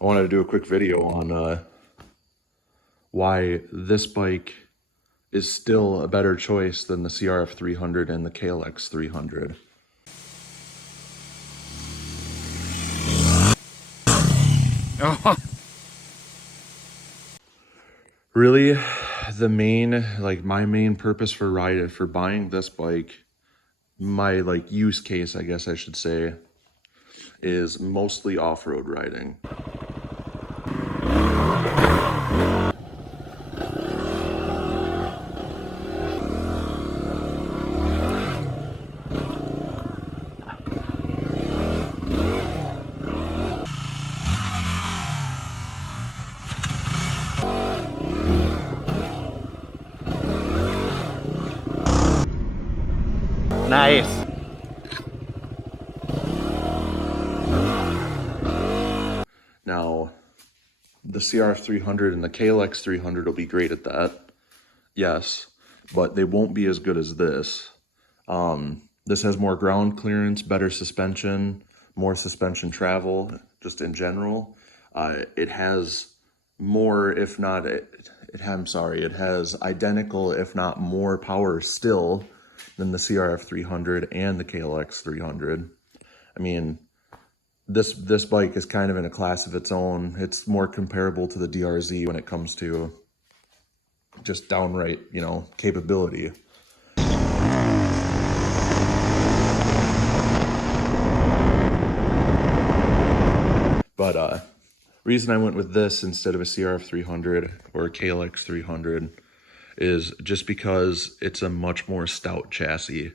I wanted to do a quick video on why this bike is still a better choice than the CRF300 and the KLX300. Oh. Really, my main purpose for buying this bike, my use case, I guess I should say, is mostly off-road riding. Nice. Now, the CRF300 and the KLX300 will be great at that, yes, but they won't be as good as this. This has more ground clearance, better suspension, more suspension travel, just in general. It has more, if not, it has identical, if not more power still than the CRF300 and the KLX300. I mean, this bike is kind of in a class of its own. It's more comparable to the DRZ when it comes to just downright, capability. But reason I went with this instead of a CRF300 or a KLX300 is just because it's a much more stout chassis.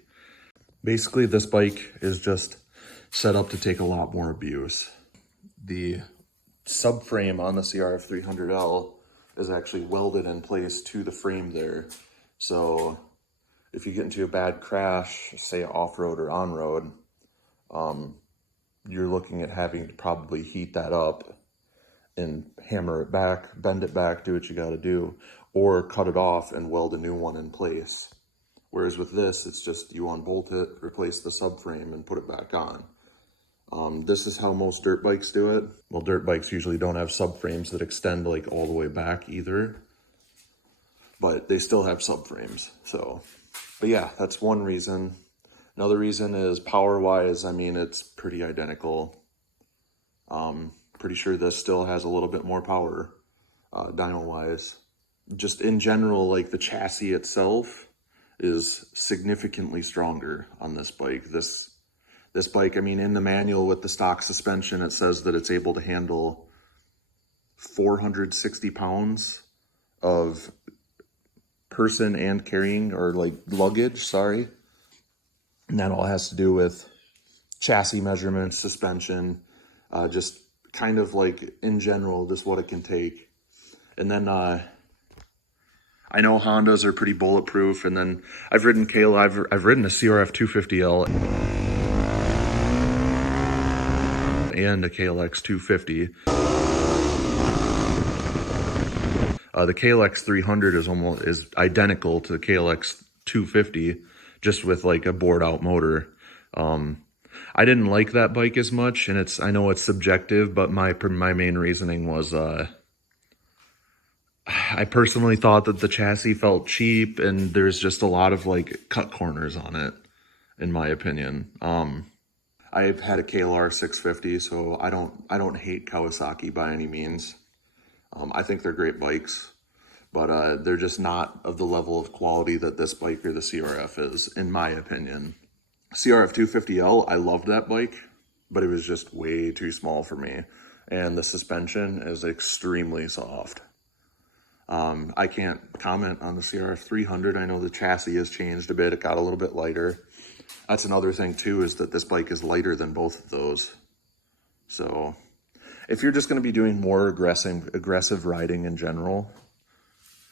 Basically, this bike is just set up to take a lot more abuse. The subframe on the CRF300L is actually welded in place to the frame there. So if you get into a bad crash, say off-road or on-road, you're looking at having to probably heat that up and hammer it back, bend it back, do what you got to do, or cut it off and weld a new one in place. Whereas with this, it's just you unbolt it, replace the subframe, and put it back on. This is how most dirt bikes do it. Well, dirt bikes usually don't have subframes that extend all the way back either, but they still have subframes. So, but yeah, that's one reason. Another reason is power-wise, I mean, it's pretty identical. Pretty sure this still has a little bit more power, dyno-wise. Just in general, the chassis itself is significantly stronger on this bike. This bike, I mean, in the manual with the stock suspension, it says that it's able to handle 460 pounds of person and carrying, or luggage, sorry. And that all has to do with chassis measurements, suspension, just kind of in general, just what it can take. And then I know Hondas are pretty bulletproof, and then I've ridden a CRF300L and a KLX250. The KLX300 is identical to the KLX250, just with a bored out motor. I didn't like that bike as much, and I know it's subjective, but my main reasoning was I personally thought that the chassis felt cheap, and there's just a lot of cut corners on it, in my opinion. I've had a KLR650, so I don't hate Kawasaki by any means. I think they're great bikes, but they're just not of the level of quality that this bike or the CRF is, in my opinion. CRF250L, I loved that bike, but it was just way too small for me, and the suspension is extremely soft. I can't comment on the CRF300. I know the chassis has changed a bit. It got a little bit lighter. That's another thing too, is that this bike is lighter than both of those. So if you're just going to be doing more aggressive riding in general,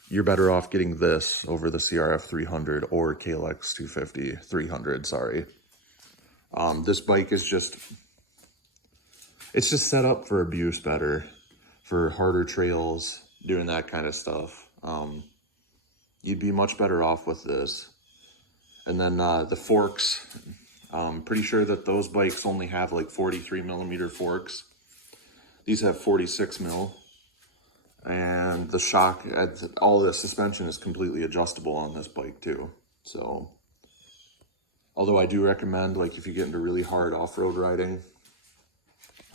you're better off getting this over the CRF300 or KLX250, 300, sorry. This bike is it's just set up for abuse better, for harder trails, doing that kind of stuff. You'd be much better off with this. And then the forks, I'm pretty sure that those bikes only have 43 millimeter forks. These have 46 mil. And the shock, all the suspension is completely adjustable on this bike too. So, although I do recommend, like, if you get into really hard off-road riding,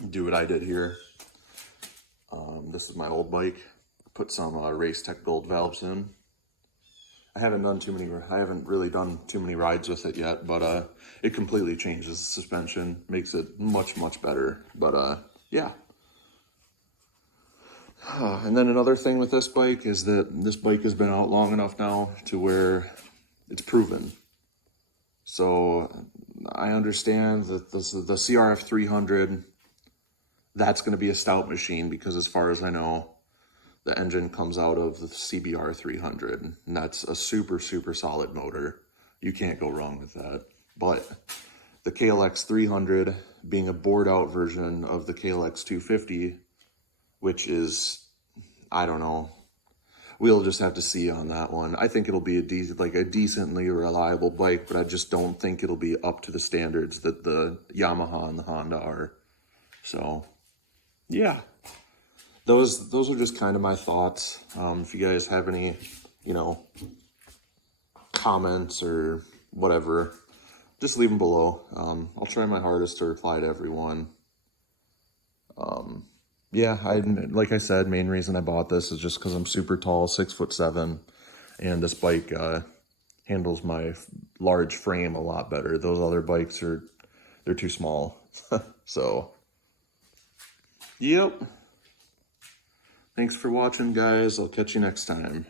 do what I did here. This is my old bike. Put some Race Tech Gold valves in. I haven't really done too many rides with it yet, but it completely changes the suspension, makes it much, much better. But yeah. And then another thing with this bike is that this bike has been out long enough now to where it's proven. So I understand that the CRF300, that's going to be a stout machine because as far as I know, the engine comes out of the CBR300, and that's a super, super solid motor. You can't go wrong with that. But the KLX300 being a bored out version of the KLX250, which is, I don't know, we'll just have to see on that one. I think it'll be a decently reliable bike, but I just don't think it'll be up to the standards that the Yamaha and the Honda are. So, yeah. Those are just kind of my thoughts. If you guys have any, comments or whatever, just leave them below. I'll try my hardest to reply to everyone. Yeah, like I said, main reason I bought this is just because I'm super tall, 6'7", and this bike handles my large frame a lot better. Those other bikes they're too small. So, yep. Thanks for watching, guys. I'll catch you next time.